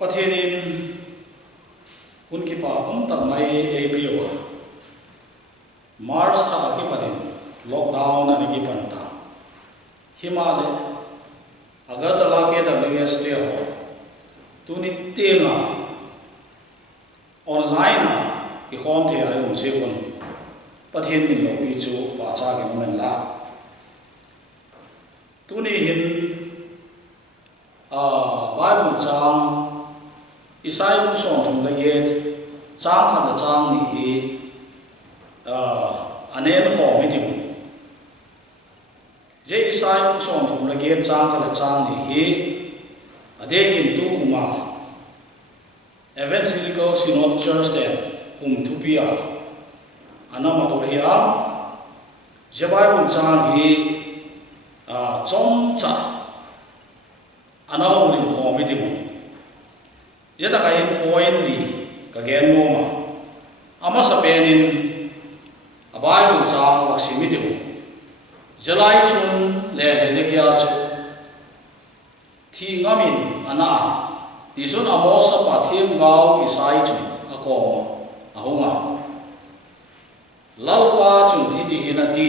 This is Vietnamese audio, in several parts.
Pathianin unki pa kum tak mai APO Mars tha ki padin lockdown ani ki panta Himale Agartala ke WST ho tuni tema online ki khom the ai um se kun pathian min lo pi chu pa cha ki man la tuni hin Bible chang Isai mung som thum la yet chang khan chang ni hi anen kho mi tim je Isai mung som thum la yet chang khan chang ni hi ade kin tu kuma Evangelical Synod Church ten thupia anama to hiya je Bible chang hi chom cha anau lim kho mi tim Yata kain point di kagen moma ama sa penin abay mo sa waksimiti mo jalai chun le hezekia chu thi ngamin ana isun amo sa pathim gaw isai chu ako ahunga lalpa chun hidi hinati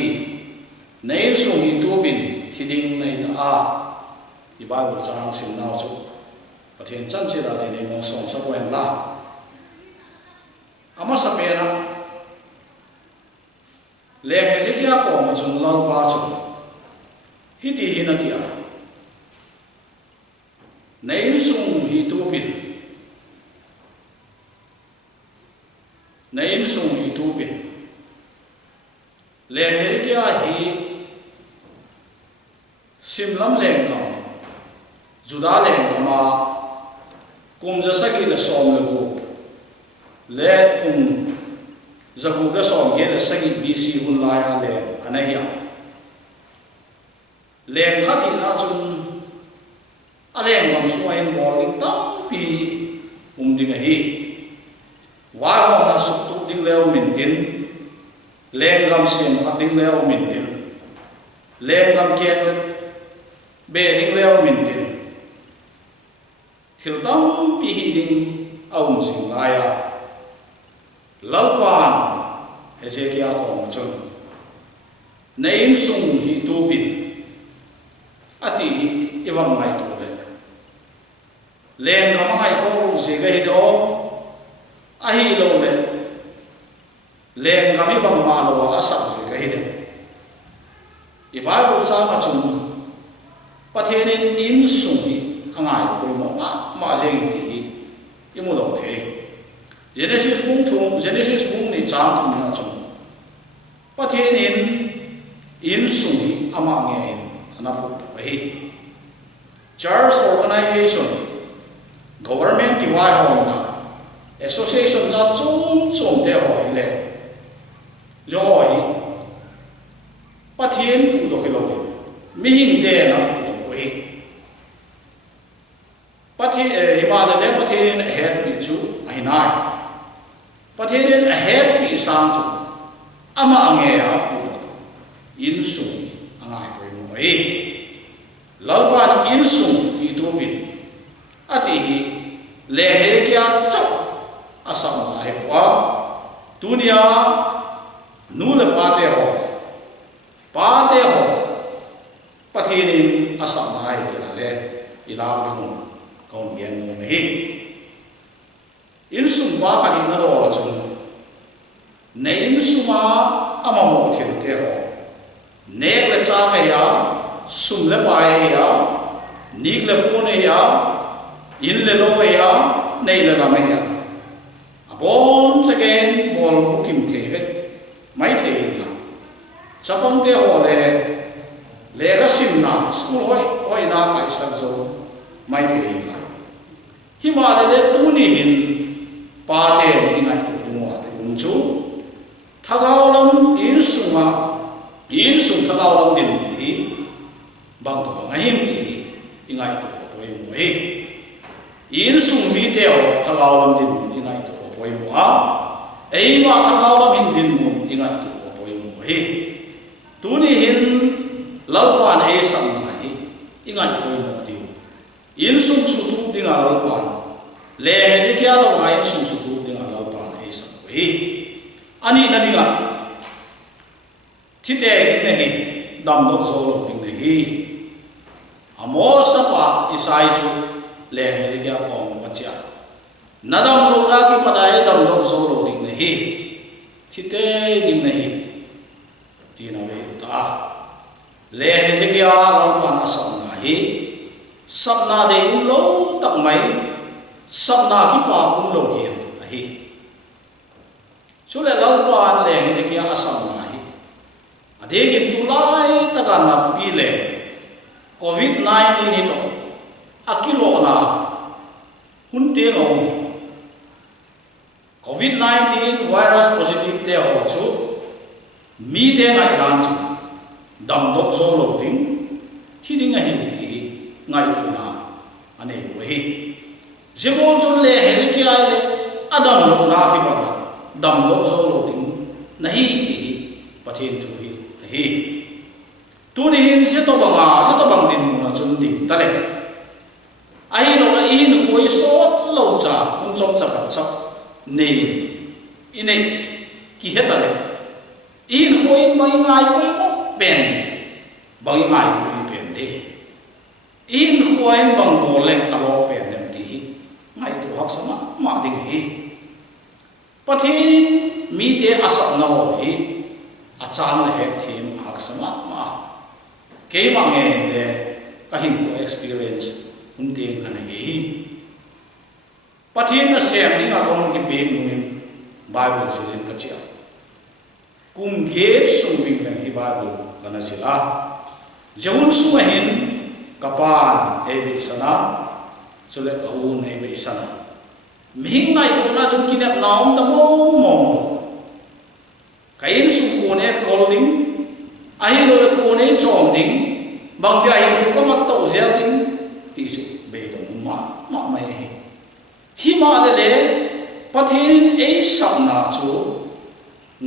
nei sung itubin thiding nei ta ibay mo chang sinnaw chu Pathian chan chi ra ni mong som sa wen la ama sa pera le hezekia ko ma chung lal pa chu hiti hinatia nei sung hi tu pin le hezekia hi simlam leng ka juda leng ma kum jasagi la som la gu le kum zagu la som ge la sagi BC hun la ya le anaya le khathi na chun aleng ngam suain bowling tam pi ding hi wa ho na suk tu ding leo min tin leng gam sim ding leo min tin leng gam ke be ding leo min tin Hiltam pihiding aum singaya lalpan Hezekia ko chun nein sung hi tupin ati iwang mai tu le len ka mangai ko se ga hido ahi lo le len ka mi bang ma lo asa se ga hide I Bible sa ma chun pathianin in sung hi angai ko mo ma jeng ti imu lo the Genesis bung ni chang thum na chung pathianin in sung ama nge ana phu pa hi church organization government ti wa ho na association za chung te ho ile jo hi pathian pu do khilo mi hing te na pu hi Himalayan Pathian ahead pichu ahinay Pathian ahead pi sansu ama ange apu insu angay po mo lalpan insu itupin atihi lehe kya chok asam ahe po dunia nula pate ho Pathianin asam ahe tilale ilaw kung kaum gen mo hi in sum ba ka hin na do chung nei suma ama mo thil te ho ne le cha me ya sum le ba ya ni le po ne ya in le lo ya nei le la me ya abon again bol kim the he mai the la chapang te ho le ka sim na school hoi na kai sa zo mai the la Himalayan tuni hin pate ingai tu tumwa te unchu thagaulam insung thagaulam din hi bang to ngahim ti ingai tu poi mo insung mi te o thagaulam din ingai tu poi mo ei ma thagaulam hin din mo ingai tu poi mo tuni hin lalpan e sam mai ingai poi mo insung sutu dinga lalpan le Hezekiah do ngai sum su tu ding ala pa nei sam hi ani na dinga thite ding nei dam dok zo lo ding nei amos apa isai chu le Hezekiah ko machia nadam lo ra ki padai dam dok zo lo ding nei thite ding nei ti na ve ta le Hezekiah lo pan asam na hi sapna de lo tak mai sapna ki pa kun lo hian hi chule lo pan le Hezekiah asam na hi ade ki tulai taka na pi le COVID-19 ni to akilo na hunte lo COVID-19 virus positive te ho chu mi te ngai dan chu dam dok zo lo ding thi ding a hi ti ngai tu na ane we jebon chon le Hezekiah le adam lo na ki ba dam dok zo lo ding nahi ti pathin tu hi tu ni hin se to bang din na chun ding ta le ai lo la in koi so lo cha kun chom cha ka cha nei ine ki heta le in koi mai ngai koi mo pen bang ngai tu pen de in koi bang bo le alo pen dem ti ngai tu hak sama ma ding hi pathin mi te asap na ho hi achan le he thim hak sama ma ke ma nge le ka hin ko experience unte kan hi pathin na sem ni ga kon ki be nuin bible silen ka chia kum ge sum bi kan hi bible kana sila jawun su hin kapan e sana chule ka u nei be sana mi ngai ko na chung ki na naum da mo kain su ko ne calling ai lo ko ne chom ding bang pi ai ko ma to zel ding ti su be do ma mai hi ma le pathin e sam na chu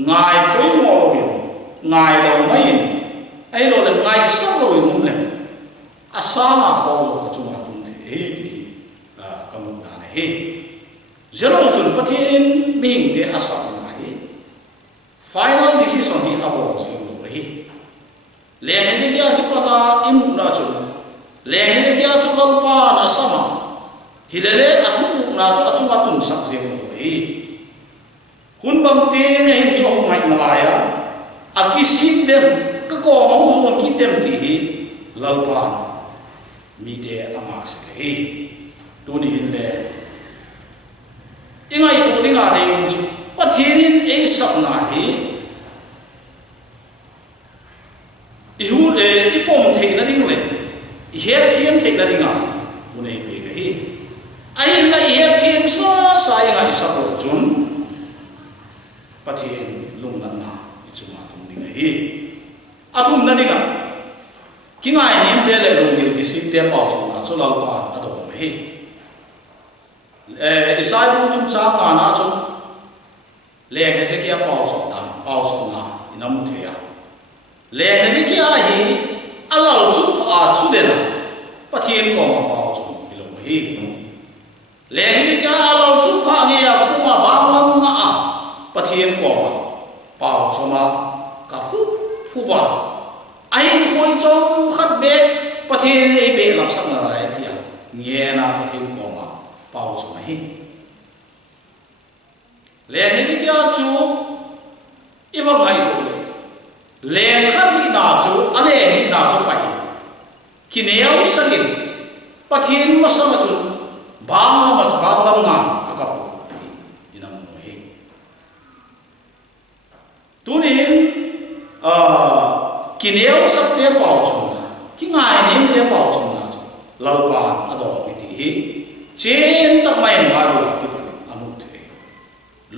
ngai poi mo lo bi ngai lo mai ai lo le ngai sa lo mu le asama kho zo ka chu ma tum the e ti ka mu da ne he zero chun pathin ming te asam na hi final decision hi abo se lo hi le Hezekiah ki pata imu na chu le Hezekiah chu kal pa na sama hilele athu na chu achu atun sak je lo hi hun bang te ne chu ngai na la ya akisit dem ka ko ma mu zon ki tem ti hi lalpa mi te amak se hi tu ni hin le ingai tu dinga de yum chu pathirin e sap na hi ihu le ipom thei na ding le he thiam thei na dinga unei pe ga hi ai la he thiam sa ngai sa ko chun pathin lung na na chu ma tum ding hi athum na dinga kingai nim te le lung gil ki sik te pau chu na chu lau pa na do hi isai tum cha nga na chu le Hezekiah pau so na inam the ya le Hezekiah hi alal chu a chu de na pathin ko ma pau chu ilo hi le Hezekiah alal chu pha nge ya ku ma bang lam nga a pathin ko ma pau chu ma ka pu ba ai khoi chong khat be pathin e be lap sak na ai tia nge na pathin ko ma pau chu ma hi le Hezekiah chu iwa ngai to le khat hi na chu ale hi na chu pai kineu sagin pathin ma sama chu bang lam nga aka inam no hi tunin kineu sak te pau chu ki ngai nim te pau chu na chu lalpa ado ti hi chen ta mai ma ru ki pa amu the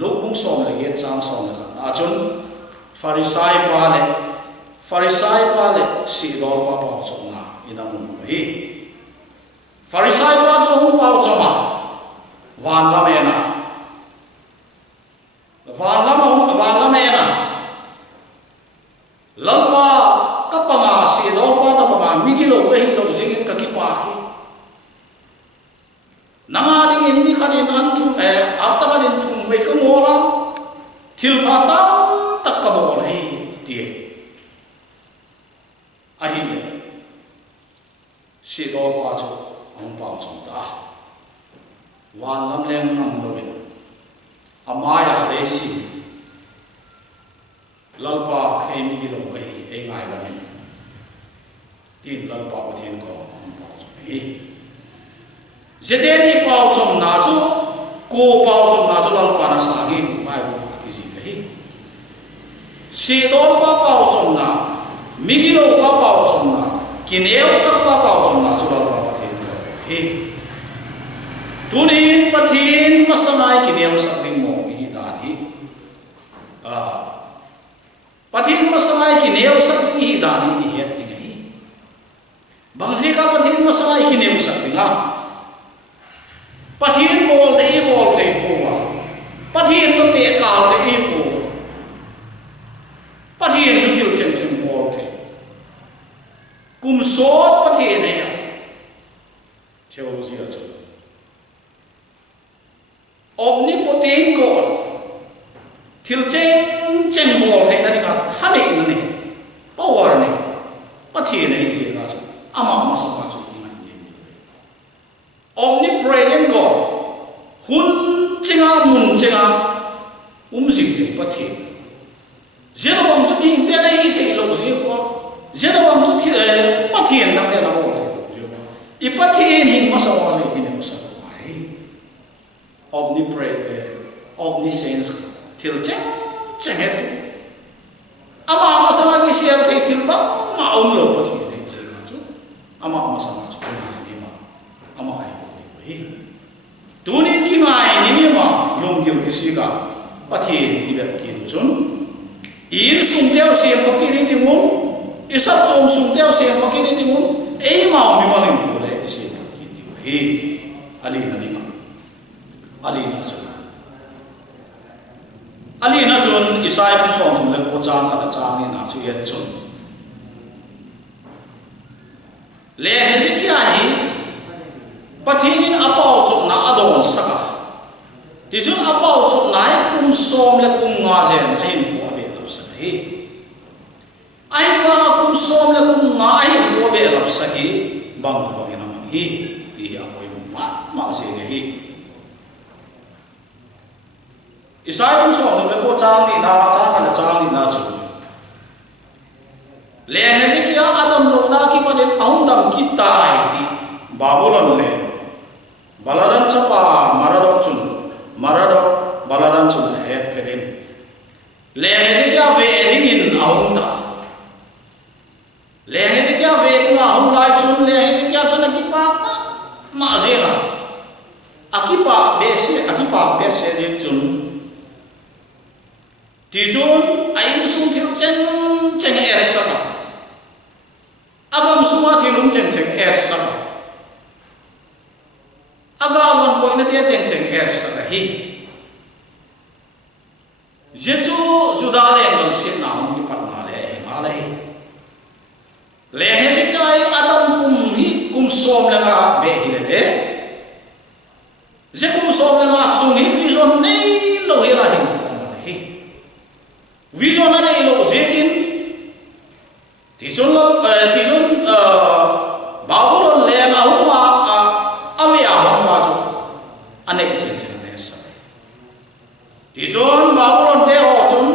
lo bung som le ge chang som le a chun Farisai pa le si do pa pau chu na inam no hi Farisai pa chu hu pau chu ma van la me na lalpa ka panga si do pa ta panga migilo ke hi lo jingin ka ki pa ki nanga ding in ni khanin an thum apta khanin thum ve ka mola thil pha tam tak ka bol hi ti a hi le si do pa chu ang pa chong ta wan lam leng nam lo in amaya le si lalpa khei mi lo ka hi e ngai la min tin lalpa pa thiên ko ang pa chong hi Jadi pau som nazu, ko pau som nazu lalu panas lagi tu, mai buat kisi kahi. Si dor pa pau som na, migilo pa pau som na, kineo sak pa pau som nazu lalu patin kahi. Tunin patin masamai kineo sak ding mo hidani. Patin masamai kineo sak ding hidani ni het dingai. Bangsi ka patin masamai kineo sak dinga. Pathin bol te puwa, pathin to te kal te puwa, pathin to thil chen chen bol te, kum sot pathin ne ya, theo gì ở chỗ, omnipotent God, thil chen chen bol te nari ka thane ne, power ne, pathin ne gì ở chỗ, ama sama chỗ. Omnipresent God, hun chenga mun chenga, sing te pathi. Zero bang chu ting te nei the lo zi ko, zero bang chu thi pathi na te na bo the. I pathi hing ma sa wa ni ne sa ai. Omniscience til cheng cheng het. Ama ma sa ma ki siam te til ba ma on lo pathi ne ji na chu. Ama ma sa ma chu ni ma. Ama ai. Tunin ki ngai ni ma lungil kisiga pathin ibe ki chun in sung teo sem ko ki ni tingun isap chom sung teo sem ko ki ni tingun ei ma mi ma lim ko le isi ki ni hi ali na chun isai pu som le ko chang kha chang ni na chu yet chun le hezekia hi pathin apau chok na adon saka tisun apau chok na kum som le kum nga zen ai ko be lo sahi ai wa kum som le kum nga ai ko be lo sahi bang ko ina ma hi ti apoi ma se ne hi isai kum som le ko chang ni na chu le hezekia adam lo na ki paden ahundam ki tai ti babulon le Baladan sapa maradok baladan chun het pedin le hezekia ve ringin ahumta le hezekia ve ring ahum lai chun le hezekia chun akipa ma zela akipa bese je chun ti chun ain sung thil chen es sa agam suma thilum chen es sa agawan ko ina tia cheng es sa hi jechu judale ngam sin na hum ki patna le ma le he kai adam kum som la ga be hi le je kum som la ga sung hi vision nei lo hi la hi vision na nei lo zekin tizon babulon le ma huma avia huma chu anek chen ne sa tizon babulon te ho chun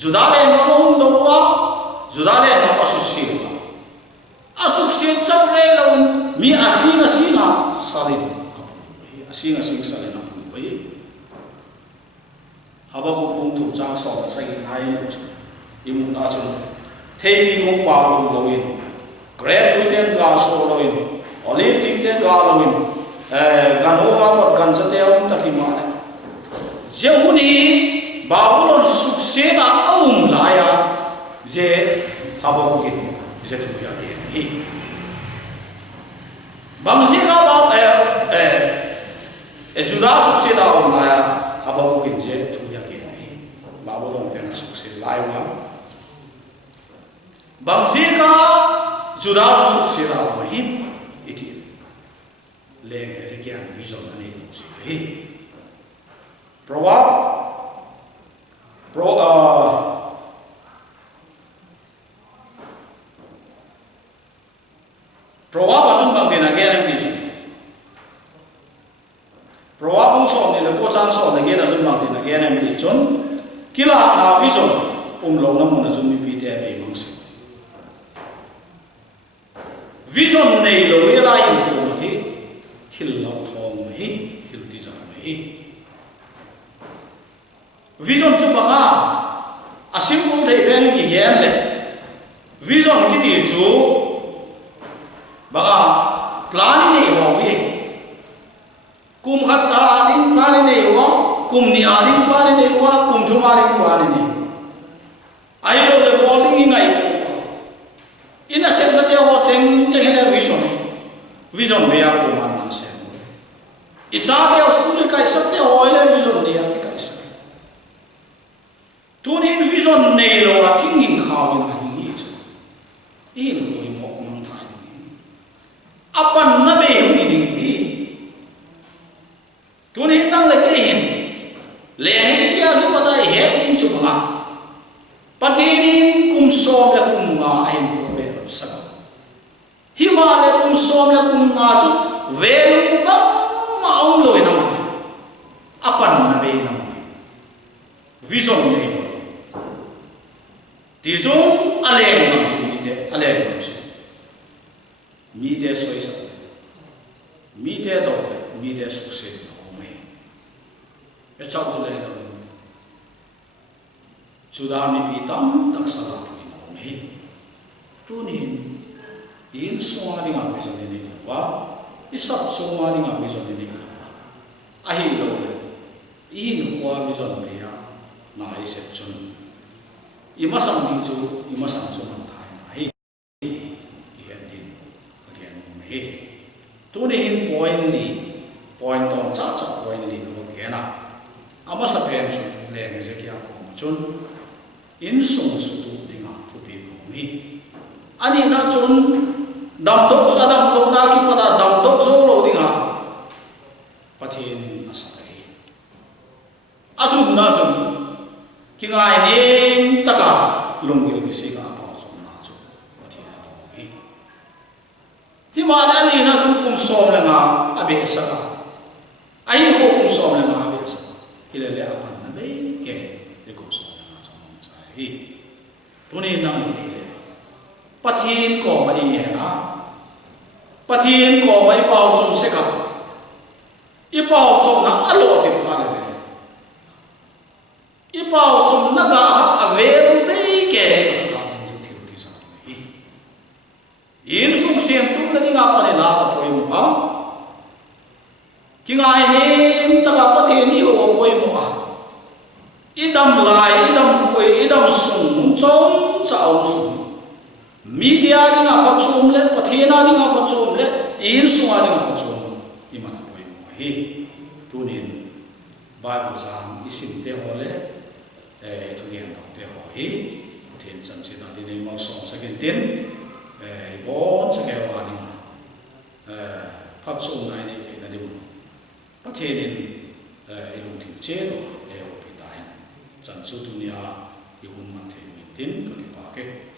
judale ngom do wa judale ngom asuksi chap le lo mi asinga salin bai haba ko bung thu chang so sai hai imu na chun thei mi ko pa lo in grab weekend ga so lo in olive ting te ga lo in ganova por ganzate um takima jehuni babulon sukseda aum laya je haba ko ki je thu ya hi bangsi ka ba juda sukseda aum laya haba ko ki je thu ya ke hi babulon ten sukseda laya bangsi ka juda sukseda aum hi iti leng Ezekiel vision ani lo si hi Proverb azun bang tin again vision Proverb ang so ni le po chang so again azun bang tin again am ni chon kila na vision lo na mun azun mi pi te be mang si vision nei lo ye la yin ko ma thi thil lo thong hi thil ti za hi vision chu banga asim ko thei ben ki gen le vision ki ti chu banga plan ni ho wi kum khat ta din plan ni ho kum ni adin plan ni ho kum thuma din plan ni ai lo le bowling ngai to ina sen na te ho cheng cheng he vision be ya ko man na sen icha ke school kai sab te ho le vision ni ya ki kai sa tunin vision nei lo a thing hin khaw na hi chu in ko i mo mang thai apan na be ni ding hi tunin nang le ke hin le he ki a lu pa dai he in chu ba patinin kum so le kum nga ai ko be sa hima le kum so le kum nga chu velu ba ma ong lo na apan na be na vision nei ti chung aleng nam chu mi te aleng nam chu mi te soi sa mi te do mi te su se o me e chau zu le no chu da mi pi tam tak sa la pi no me tu ni in so ma ding a vision ni wa i sap so ma ding a vision ni a hi lo le in wa vision me ya na I set chun ima sang ding chu ima sang chu man thai na hi hi din again me tu ni hin point ton cha point ni ko ke na ama sa pen chu le nge se kya ko chun in sung su tu dinga tu pi ko mi ani na chun dam dok sa dam dok na ki pada dam dok so lo dinga pathin asa hi atu na chun ki ngai ni taka lungil ki si ka pa so na chu pathin na do hi himana ni na chun kum som le nga abe sa ka ai ho kum som le nga abe sa ile le apan na be ke de kum som na chu sa hi tuni nang ni le pathin ko ma ni na pathin ko mai pau chung se ka I pau chung na alo ti pa le I pau chung na ga ave be ke ka ju thi ti sa hi in sung siam tu na ni nga pa le la ka poi mo ba ki ngai ni ta ka pathin ni ho poi mo ba idam lai idam poi idam sung chong chao sung media ni nga pa chum le pathina ni nga pa chum le in sunga ni nga pa chum I man poi mo hi tunin Bible sang isim te ho le thu gen te ho hi thiên san si ta ni mo song sa gen tin bon sa ke wa ni phat sung nai ni te na dim pathinin ilung tin che do ho pi ta chan chu tu nia I hun man the min tin ka ni pa ke